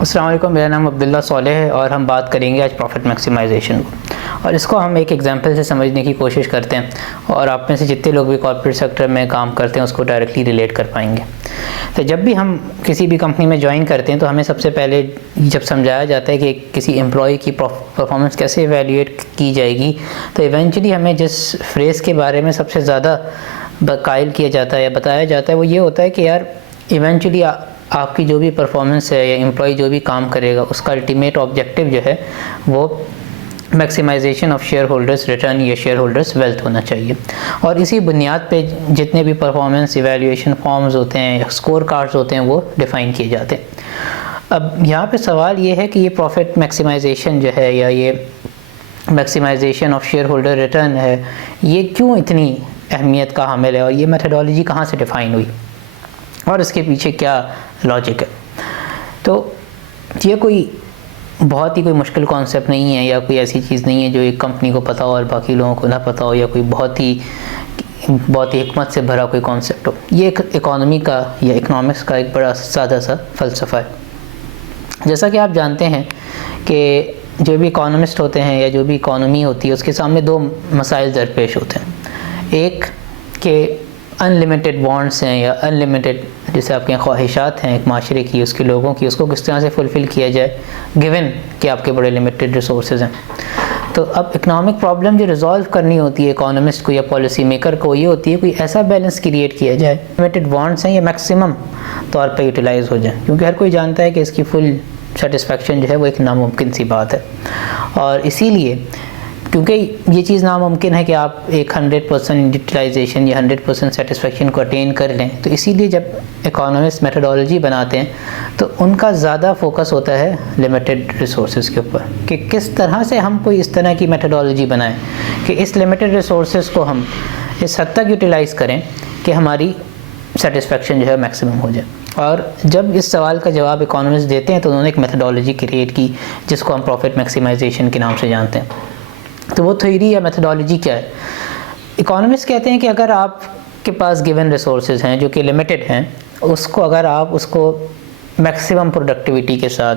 अस्सलाम वालेकुम, मेरा नाम अब्दुल्ला सोलेह है और हम बात करेंगे आज प्रॉफिट मैक्सिमाइजेशन को। और इसको हम एक एग्जांपल से समझने की कोशिश करते हैं और आप में से जितने लोग भी कॉर्पोरेट सेक्टर में काम करते हैं उसको डायरेक्टली रिलेट कर पाएंगे। तो जब भी हम किसी भी कंपनी में ज्वाइन करते हैं तो हमें सबसे पहले जब समझाया जाता है कि किसी एम्प्लॉय की परफॉर्मेंस कैसे इवैल्यूएट की जाएगी, तो इवेंचुअली हमें जिस फ्रेज़ के बारे में सबसे ज़्यादा कायल किया जाता है या बताया जाता है वो ये होता है कि यार इवेंचुअली आपकी जो भी परफॉर्मेंस है या एम्प्लॉय जो भी काम करेगा उसका अल्टीमेट ऑब्जेक्टिव जो है वो maximization of share holders return या शेयर होल्डर्स वेल्थ होना चाहिए। और इसी बुनियाद पे जितने भी परफॉर्मेंस इवैल्यूएशन फॉर्म्स होते हैं या स्कोर कार्ड्स होते हैं वो डिफ़ाइन किए जाते हैं। अब यहाँ पे सवाल ये है कि ये प्रॉफिट मैक्सिमाइजेशन जो है या ये maximisation of shareholder return है, ये क्यों इतनी अहमियत का हामिल है और ये मेथडोलॉजी कहाँ से डिफ़ाइन हुई और इसके पीछे क्या लॉजिक है। तो ये कोई बहुत ही कोई मुश्किल कॉन्सेप्ट नहीं है या कोई ऐसी चीज़ नहीं है जो एक कंपनी को पता हो और बाकी लोगों को ना पता हो, या कोई बहुत ही हिकमत से भरा कोई कॉन्सेप्ट हो। ये एक इकोनॉमी का या इकोनॉमिक्स का एक बड़ा सादा सा फ़लसफ़ा है। जैसा कि आप जानते हैं कि जो भी इकोनॉमिस्ट होते हैं या जो भी इकोनॉमी होती है उसके सामने दो मसाइल दरपेश होते हैं। एक के अनलिमिटेड वांट्स हैं या अनलिमिटेड जैसे आपके ख्वाहिशात हैं एक माशरे की, उसके लोगों की, उसको किस तरह से फुलफ़िल किया जाए गिवन कि आपके बड़े लिमिटेड रिसोर्सेज हैं। तो अब इकोनॉमिक प्रॉब्लम जो रिजॉल्व करनी होती है इकोनॉमिस्ट को या पॉलिसी मेकर को, ये होती है कोई ऐसा बैलेंस क्रिएट किया जाए लिमिटेड वांट्स हैं या मैक्सिमम तौर पर यूटिलाइज़ हो जाए, क्योंकि हर कोई जानता है कि इसकी फुल सेटिस्फेक्शन जो है वो एक नामुमकिन सी बात है। और इसीलिए क्योंकि ये चीज़ नामुमकिन है कि आप एक 100% यूटिलाइजेशन या 100% सेटिस्फेक्शन को अटेन कर लें, तो इसीलिए जब इकोनॉमिस्ट मेथडोलॉजी बनाते हैं तो उनका ज़्यादा फोकस होता है लिमिटेड रिसोर्सेज के ऊपर कि किस तरह से हम कोई इस तरह की मेथडोलॉजी बनाएं कि इस लिमिटेड रिसोर्सेज को हम इस हद तक यूटिलाइज़ करें कि हमारी सेटिस्फेक्शन जो है मैक्सिमम हो जाए। और जब इस सवाल का जवाब इकोनॉमिस्ट देते हैं तो उन्होंने एक मेथडोलॉजी क्रिएट की जिसको हम प्रॉफिट मैक्सिमाइजेशन के नाम से जानते हैं। तो वो थ्योरी या मेथडोलॉजी क्या है? इकोनॉमिस्ट कहते हैं कि अगर आपके पास गिवन रिसोर्सेज हैं जो कि लिमिटेड हैं, उसको अगर आप उसको मैक्सिमम प्रोडक्टिविटी के साथ,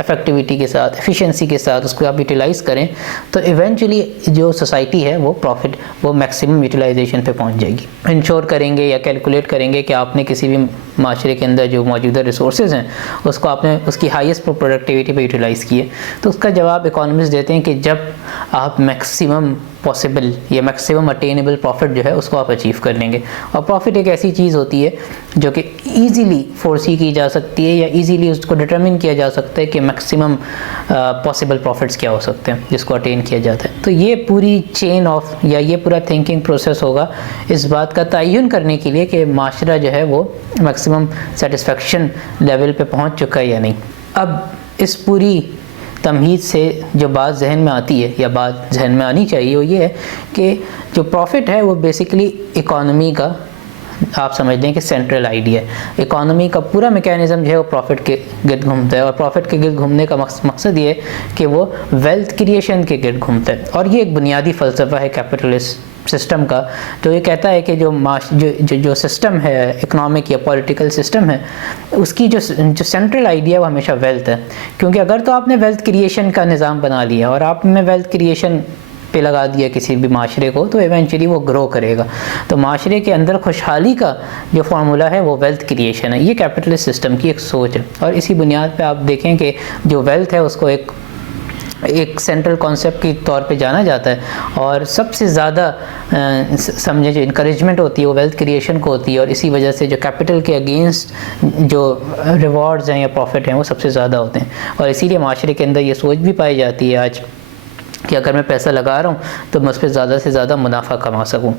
इफ़ेक्टिविटी के साथ, एफिशिएंसी के साथ उसको आप यूटिलाइज़ करें तो इवेंचुअली जो सोसाइटी है वो मैक्सिमम यूटिलाइजेशन पे पहुंच जाएगी। इंश्योर करेंगे या कैलकुलेट करेंगे कि आपने किसी भी माशरे के अंदर जो मौजूदा रिसोर्सेज हैं उसको आपने उसकी हाईएस्ट प्रोडक्टिविटी पे यूटिलाइज़ किए। तो उसका जवाब इकोनॉमिस्ट देते हैं कि जब आप मैक्सिमम पॉसिबल या मैक्सिमम अटेनेबल प्रॉफिट जो है उसको आप अचीव कर लेंगे। और प्रॉफिट एक ऐसी चीज़ होती है जो कि ईज़िली फोरसी की जा सकती है या ईज़िली उसको डिटरमिन किया जा सकता है कि मैक्सिमम पॉसिबल प्रॉफिट्स क्या हो सकते हैं जिसको अटेन किया जाता है। तो ये पूरी चेन ऑफ या ये पूरा थिंकिंग प्रोसेस होगा इस बात का तयन करने के लिए कि माशरा जो है वो मैक्सिमम सेटिस्फेक्शन लेवल पे पहुंच चुका है या नहीं। अब इस पूरी तमहीद से जो बात जहन में आती है या बात जहन में आनी चाहिए वो ये है कि जो प्रॉफिट है वो बेसिकली इकोनॉमी का आप समझ लें कि सेंट्रल आइडिया है। इकोनॉमी का पूरा मैकेनिज़्म जो है वो प्रॉफिट के गिर्द घूमता है और प्रॉफिट के गिर्द घूमने का मकसद ये है कि वो वेल्थ क्रिएशन के गिर्द घूमता है। और ये एक बुनियादी फ़लसफ़ा है कैपिटलिस्ट सिस्टम का, तो ये कहता है कि जो सिस्टम है इकोनॉमिक या पॉलिटिकल सिस्टम है उसकी जो सेंट्रल आइडिया वो हमेशा वेल्थ है। क्योंकि अगर तो आपने वेल्थ क्रिएशन का निज़ाम बना लिया और आपने वेल्थ क्रिएशन पे लगा दिया किसी भी माशरे को तो इवेंचुअली वो ग्रो करेगा। तो माशरे के अंदर खुशहाली का जो फार्मूला है वो वेल्थ क्रिएशन है। ये कैपिटलिस्ट सिस्टम की एक सोच है और इसी बुनियाद पे आप देखें कि जो वेल्थ है उसको एक सेंट्रल कॉन्सेप्ट के तौर पे जाना जाता है और सबसे ज़्यादा समझे जो इनकरेजमेंट होती है वो वेल्थ क्रिएशन को होती है। और इसी वजह से जो कैपिटल के अगेंस्ट जो रिवॉर्ड्स हैं या प्रॉफिट हैं वो सबसे ज़्यादा होते हैं। और इसीलिए माशरे के अंदर ये सोच भी पाई जाती है आज कि अगर मैं पैसा लगा रहा हूँ तो मैं उस पर ज़्यादा से ज़्यादा मुनाफा कमा सकूँ।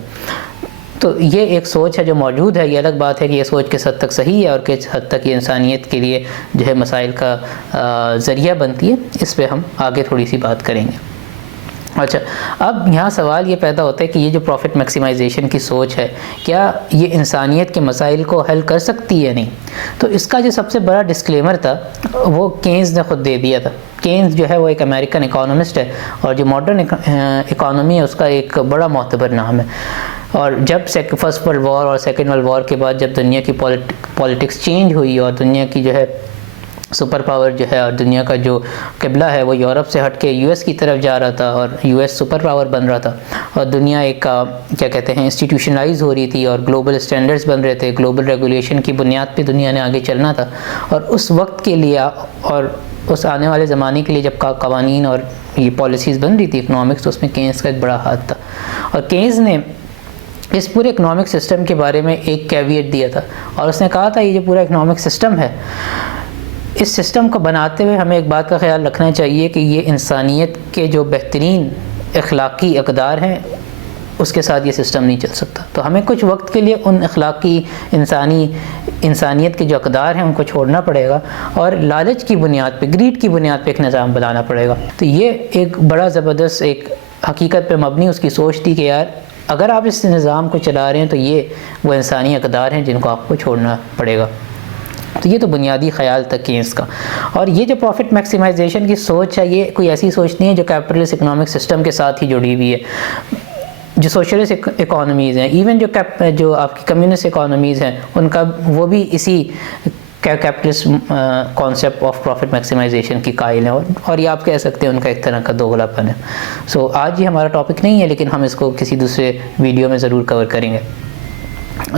तो ये एक सोच है जो मौजूद है। ये अलग बात है कि ये सोच किस हद तक सही है और किस हद तक ये इंसानियत के लिए जो है मसाइल का ज़रिया बनती है, इस पे हम आगे थोड़ी सी बात करेंगे। अच्छा, अब यहाँ सवाल ये पैदा होता है कि ये जो प्रॉफिट मैक्सिमाइजेशन की सोच है क्या ये इंसानियत के मसाइल को हल कर सकती है? नहीं। तो इसका जो सबसे बड़ा डिस्क्लेमर था वो केन्स ने ख़ुद दे दिया था। केन्स जो है वो एक अमेरिकन इकोनॉमिस्ट है और जो मॉडर्न इकोनॉमी है उसका एक बड़ा मोतबर नाम है। और जब फर्स्ट वर्ल्ड वॉर और सेकेंड वर्ल्ड वॉर के बाद जब दुनिया की पॉलिटिक्स चेंज हुई और दुनिया की जो है सुपर पावर जो है और दुनिया का जो क़िबला है वो यूरोप से हट के यूएस की तरफ जा रहा था और यूएस सुपर पावर बन रहा था और दुनिया एक क्या कहते हैं इंस्टीट्यूशनलाइज हो रही थी और ग्लोबल स्टैंडर्ड्स बन रहे थे, ग्लोबल रेगुलेशन की बुनियाद पे दुनिया ने आगे चलना था। और उस वक्त के लिए और उस आने वाले ज़माने के लिए जब कवानीन और ये पॉलिसीज़ बन रही थी इकनॉमिक्स, तो उसमें केन्स का एक बड़ा हाथ था। और केन्स ने इस पूरे इकनॉमिक सिस्टम के बारे में एक कैविएट दिया था और उसने कहा था ये जो पूरा इकनॉमिक सिस्टम है, इस सिस्टम को बनाते हुए हमें एक बात का ख्याल रखना चाहिए कि ये इंसानियत के जो बेहतरीन अखलाकी अक़दार हैं उसके साथ ये सिस्टम नहीं चल सकता। तो हमें कुछ वक्त के लिए उन अखलाकी इंसानियत के जो अक़दार हैं उनको छोड़ना पड़ेगा और लालच की बुनियाद पे, ग्रीड की बुनियाद पे एक निज़ाम बनाना पड़ेगा। तो ये एक बड़ा ज़बरदस्त एक हकीकत पे मबनी उसकी सोच थी कि यार अगर आप इस निज़ाम को चला रहे हैं तो ये वो इंसानी अक़दार हैं जिनको आपको छोड़ना पड़ेगा। तो ये तो बुनियादी ख़याल था केन्स का। और ये जो प्रॉफिट मैक्सिमाइजेशन की सोच है, ये कोई ऐसी सोच नहीं है जो कैपिटलिस्ट इकोनॉमिक सिस्टम के साथ ही जुड़ी हुई है। जो सोशलिस्ट इकोनॉमीज़ हैं, इवन जो आपकी कम्युनिस्ट इकोनॉमीज़ हैं, उनका वो भी इसी capitalist concept of profit maximisation की कायल है और ये आप कह सकते हैं उनका एक तरह का दोगलापन है। सो आज ये हमारा टॉपिक नहीं है, लेकिन हम इसको किसी दूसरे वीडियो में ज़रूर कवर करेंगे।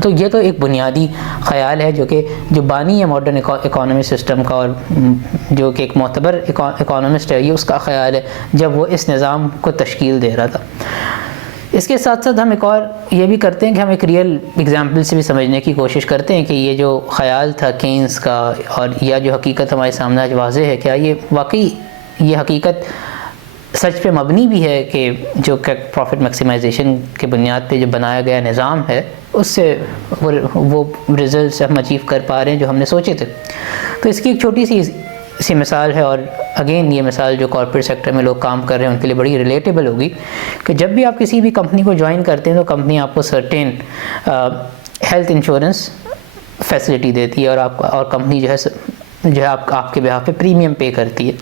तो ये तो एक बुनियादी ख़याल है जो बानी है मॉडर्न इकोनॉमी सिस्टम का और जो कि एक मोतबर इकोनॉमिस्ट है, ये उसका ख़याल है जब वो इस निज़ाम को तश्कील दे रहा था। इसके साथ साथ हम एक और ये भी करते हैं कि हम एक रियल एग्जाम्पल से भी समझने की कोशिश करते हैं कि ये जो ख़याल था केन्स का और या जो हकीकत हमारे सामने आज वाज़ेह है, क्या ये वाकई ये हकीकत सच पे मबनी भी है कि जो प्रॉफिट मैक्सिमाइजेशन के बुनियाद पे जो बनाया गया निज़ाम है उससे वो रिज़ल्ट हम अचीव कर पा रहे हैं जो हमने सोचे थे। तो इसकी एक छोटी सी मिसाल है और अगेन ये मिसाल जो कॉर्पोरेट सेक्टर में लोग काम कर रहे हैं उनके लिए बड़ी रिलेटेबल होगी कि जब भी आप किसी भी कंपनी को ज्वाइन करते हैं तो कंपनी आपको सर्टेन हेल्थ इंश्योरेंस फैसिलिटी देती है और कंपनी जो है आपके बिहाफ पे प्रीमियम पे करती है।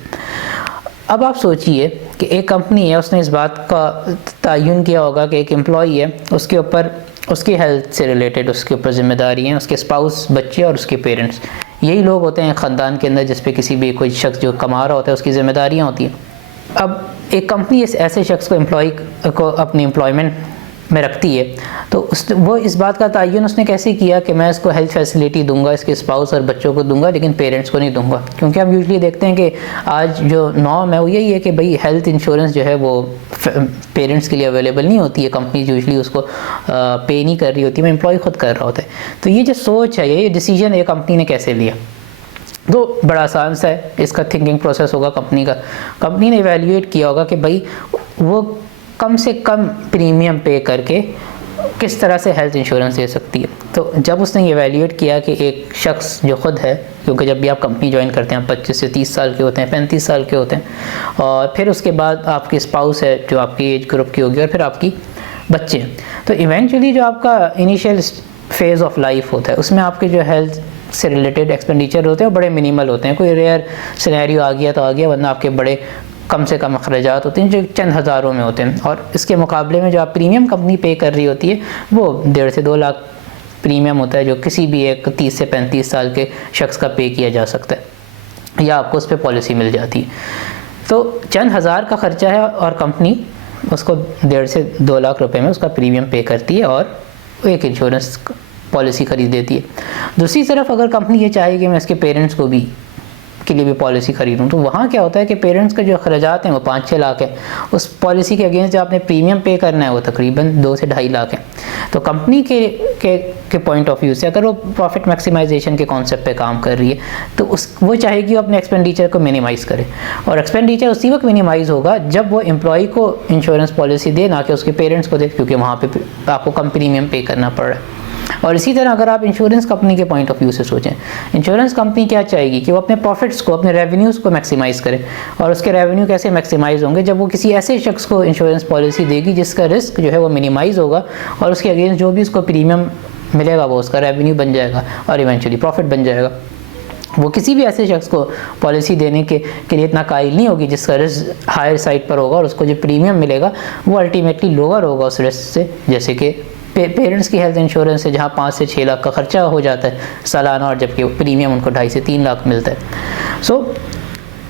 अब आप सोचिए कि एक कंपनी है, उसने इस बात का तयन किया होगा कि एक एम्प्लॉई है, उसके ऊपर उसकी हेल्थ से रिलेटेड उसके ऊपर ज़िम्मेदारी हैं, उसके स्पाउस, बच्चे और उसके पेरेंट्स, यही लोग होते हैं ख़ानदान के अंदर जिस पे किसी भी कोई शख्स जो कमा रहा होता है उसकी ज़िम्मेदारियाँ होती हैं। अब एक कंपनी ऐसे शख्स को एम्प्लॉई को अपनी एम्प्लॉयमेंट में रखती है तो वो इस बात का तयन उसने कैसे किया कि मैं इसको हेल्थ फैसिलिटी दूंगा, इसके स्पाउस और बच्चों को दूंगा लेकिन पेरेंट्स को नहीं दूंगा। क्योंकि हम यूजुअली देखते हैं कि आज जो नॉर्म है वो यही है कि भाई हेल्थ इंश्योरेंस जो है वो पेरेंट्स के लिए अवेलेबल नहीं होती है, कंपनी यूजुअली उसको पे नहीं कर रही होती, वो एम्प्लॉय खुद कर रहा होता है। तो ये जो सोच है, ये डिसीजन है कंपनी ने कैसे लिया, तो बड़ा आसान सा है, इसका थिंकिंग प्रोसेस होगा कंपनी का। कंपनी ने इवैल्यूएट किया होगा कि भाई वो कम से कम प्रीमियम पे करके किस तरह से हेल्थ इंश्योरेंस दे सकती है। तो जब उसने ये इवैल्यूएट किया कि एक शख्स जो ख़ुद है, क्योंकि जब भी आप कंपनी ज्वाइन करते हैं आप 25 से 30 साल के होते हैं, 35 साल के होते हैं, और फिर उसके बाद आपकी स्पाउस है जो आपकी एज ग्रुप की होगी और फिर आपकी बच्चे हैं। तो इवेंचुअली जो आपका इनिशियल फेज़ ऑफ लाइफ होता है उसमें आपके जो हेल्थ से रिलेटेड एक्सपेंडिचर होते हैं वो बड़े मिनिमल होते हैं। कोई रेयर सिनेरियो आ गया तो आ गया, वरना आपके बड़े कम से कम अखराजात होते हैं जो चंद हज़ारों में होते हैं। और इसके मुकाबले में जो आप प्रीमियम कंपनी पे कर रही होती है वो 1.5 से 2 लाख प्रीमियम होता है जो किसी भी एक 30 से 35 साल के शख्स का पे किया जा सकता है या आपको उस पर पॉलिसी मिल जाती है। तो चंद हज़ार का ख़र्चा है और कंपनी उसको 1.5 से 2 लाख रुपए में उसका प्रीमियम पे करती है और एक इंश्योरेंस पॉलिसी खरीद देती है। दूसरी तरफ अगर कंपनी ये चाहे कि मैं इसके पेरेंट्स को भी के लिए भी पॉलिसी खरीदूँ, तो वहाँ क्या होता है कि पेरेंट्स के जो अखराजात हैं वो 5-6 लाख है, उस पॉलिसी के अगेंस्ट जो आपने प्रीमियम पे करना है वो तकरीबन 2 से 2.5 लाख है। तो कंपनी के पॉइंट ऑफ व्यू से अगर वो प्रॉफिट मैक्सिमाइजेशन के कॉन्सेप्ट पे काम कर रही है तो वो चाहेगी वो अपने एक्सपेंडिचर को मिनिमाइज़ करे, और एक्सपेंडिचर उसी वक्त मिनिमाइज़ होगा जब वो एम्प्लॉई को इंश्योरेंस पॉलिसी दे, ना कि उसके पेरेंट्स को दे, क्योंकि वहाँ पर आपको कम प्रीमियम पे करना पड़ रहा है। और इसी तरह अगर आप इंश्योरेंस कंपनी के पॉइंट ऑफ व्यू से सोचें, इंश्योरेंस कंपनी क्या चाहेगी कि वो अपने प्रॉफिट्स को, अपने रेवेन्यूज़ को मैक्सिमाइज़ करे। और उसके रेवेन्यू कैसे मैक्सिमाइज़ होंगे, जब वो किसी ऐसे शख्स को इंश्योरेंस पॉलिसी देगी जिसका रिस्क जो है वो मिनिमाइज़ होगा और उसके अगेंस्ट जो भी उसको प्रीमियम मिलेगा वो उसका रेवेन्यू बन जाएगा और इवेंचुअली प्रॉफिट बन जाएगा। वो किसी भी ऐसे शख्स को पॉलिसी देने के लिए इतना कायल नहीं होगी जिसका रिस्क हायर साइड पर होगा और उसको जो प्रीमियम मिलेगा वो अल्टीमेटली लोअर होगा उस रिस्क से, जैसे कि पेरेंट्स की हेल्थ इंश्योरेंस से जहाँ 5 से 6 लाख का खर्चा हो जाता है सालाना, और जबकि प्रीमियम उनको 2.5 से 3 लाख मिलता है।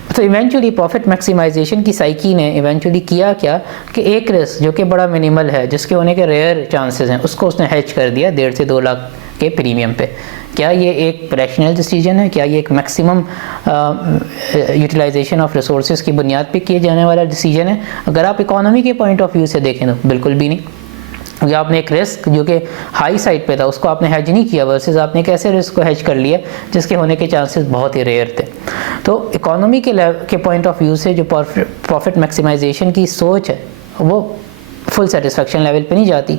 तो इवेंचुअली प्रॉफिट मैक्सिमाइजेशन की साइकी ने इवेंचुअली किया क्या कि एक रिस्क जो कि बड़ा मिनिमल है, जिसके होने के रेयर चांसेस हैं, उसको उसने हेज कर दिया 1.5 से 2 लाख के प्रीमियम पे। क्या ये एक रैशनल डिसीजन है? क्या ये एक मैक्सिमम यूटिलाइजेशन ऑफ रिसोर्सेज की बुनियाद पे किए जाने वाला डिसीजन है? अगर आप इकोनॉमी के पॉइंट ऑफ व्यू से देखें तो बिल्कुल भी नहीं। क्योंकि आपने एक रिस्क जो कि हाई साइड पे था उसको आपने हेज नहीं किया, वर्सेस आपने एक ऐसे रिस्क को हेज कर लिया जिसके होने के चांसेस बहुत ही रेयर थे। तो इकोनॉमी के पॉइंट ऑफ व्यू से जो प्रॉफिट मैक्सिमाइजेशन की सोच है वो फुल सेटिस्फेक्शन लेवल पे नहीं जाती,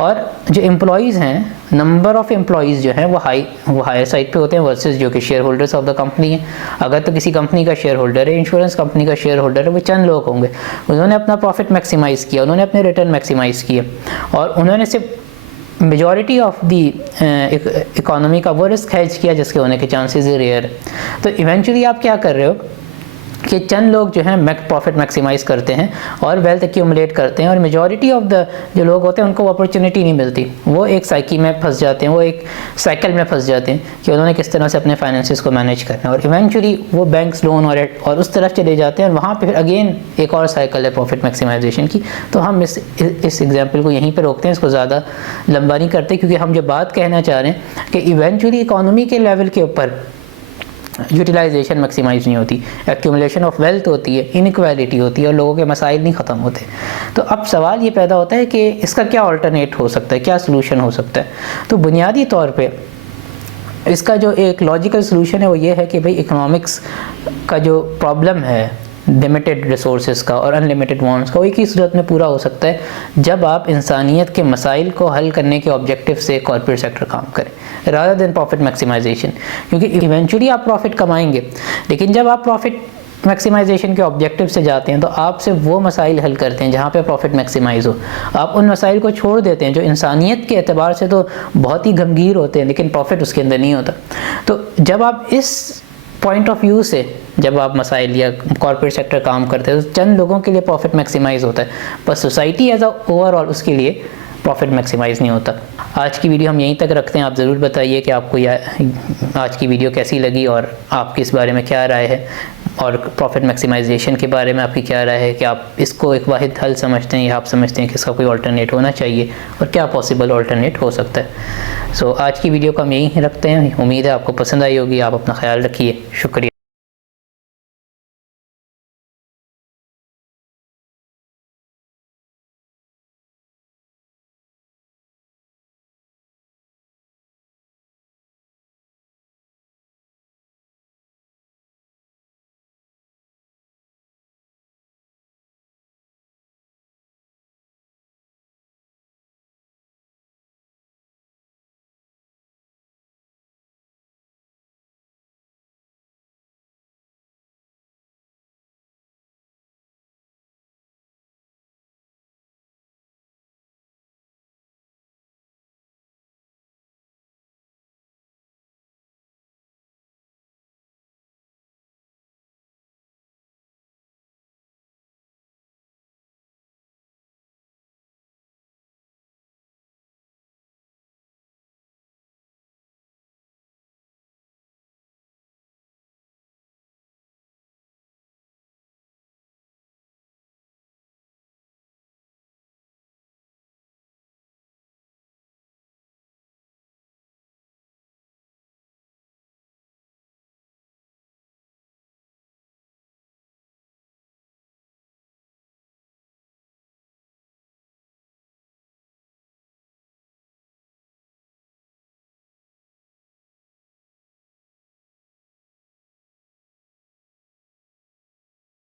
और जो एम्प्लॉयज़ हैं, नंबर ऑफ़ एम्प्लॉयज़ जो हैं वो हायर साइड पे होते हैं वर्सेस जो कि share holders of the company हैं। अगर तो किसी कंपनी का शेयर होल्डर है, इंश्योरेंस कंपनी का शेयर होल्डर है, वो चंद लोग होंगे, उन्होंने अपना प्रॉफिट मैक्सिमाइज़ किया, उन्होंने अपने रिटर्न मैक्सिमाइज़ किए, और उन्होंने सिर्फ मेजॉरिटी ऑफ दी इकोनॉमी का वो रिस्क हेज किया जिसके होने के चांसेस रेयर है। तो इवेंचुअली आप क्या कर रहे हो कि चंद लोग जो हैं प्रॉफिट मैक्सिमाइज़ करते हैं और वेल्थ एक्यूमुलेट करते हैं, और मेजॉरिटी ऑफ द जो लोग होते हैं उनको अपॉर्चुनिटी नहीं मिलती, वो एक साइकी में फंस जाते हैं, वो एक साइकिल में फंस जाते हैं कि उन्होंने किस तरह से अपने फाइनेंसेस को मैनेज करना है, और इवेंचुअली वो बैंक्स लोन और उस तरफ चले जाते हैं, और वहाँ पे फिर अगेन एक और साइकिल है प्रॉफिट मैक्सिमाइजेशन की। तो हम इस एग्जाम्पल को यहीं पर रोकते हैं, इसको ज़्यादा लंबा नहीं करते, क्योंकि हम जो बात कहना चाह रहे हैं कि इवेंचुअली इकोनॉमी के लेवल के ऊपर यूटिलाइजेशन मैक्सिमाइज नहीं होती, एक्यूमुलेशन ऑफ वेल्थ होती है, इनइक्वालिटी होती है, और लोगों के मसाइल नहीं ख़त्म होते। तो अब सवाल ये पैदा होता है कि इसका क्या अल्टरनेट हो सकता है, क्या सलूशन हो सकता है? तो बुनियादी तौर पे इसका जो एक लॉजिकल सलूशन है वो ये है कि भाई इकोनॉमिक्स का जो प्रॉब्लम है लिमिटेड रिसोर्सेज का और अनलिमिटेड वांट्स का, वो एक ही सूरत में पूरा हो सकता है जब आप इंसानियत के मसाइल को हल करने के ऑब्जेक्टिव से कॉर्पोरेट सेक्टर काम करें रादर देन प्रॉफिट मैक्सिमाइजेशन। क्योंकि इवेंचुअली आप प्रॉफिट कमाएंगे, लेकिन जब आप प्रॉफिट मैक्सिमाइजेशन के ऑब्जेक्टिव से जाते हैं तो आप सिर्फ वो मसाइल हल करते हैं जहाँ पे प्रॉफिट मैक्सिमाइज हो। आप उन मसाइल को छोड़ देते हैं जो इंसानियत के एतबार से तो बहुत ही गंभीर होते हैं, लेकिन प्रॉफिट उसके अंदर नहीं होता। तो जब आप इस पॉइंट ऑफ व्यू से जब आप मसाइल या कॉर्पोरेट सेक्टर काम करते हैं तो चंद लोगों के लिए प्रॉफिट मैक्सिमाइज होता है, पर सोसाइटी एज अ ओवरऑल उसके लिए प्रॉफिट मैक्सिमाइज नहीं होता। आज की वीडियो हम यहीं तक रखते हैं। आप ज़रूर बताइए कि आपको आज की वीडियो कैसी लगी और आपकी इस बारे में क्या राय है, और प्रॉफिट मैक्सिमाइजेशन के बारे में आपकी क्या राय है, कि आप इसको एक वाहिद हल समझते हैं या आप समझते हैं कि इसका कोई अल्टरनेट होना चाहिए, और क्या पॉसिबल अल्टरनेट हो सकता है। सो आज की वीडियो को हम यहीं रखते हैं। उम्मीद है आपको पसंद आई होगी। आप अपना ख्याल रखिए। शुक्रिया।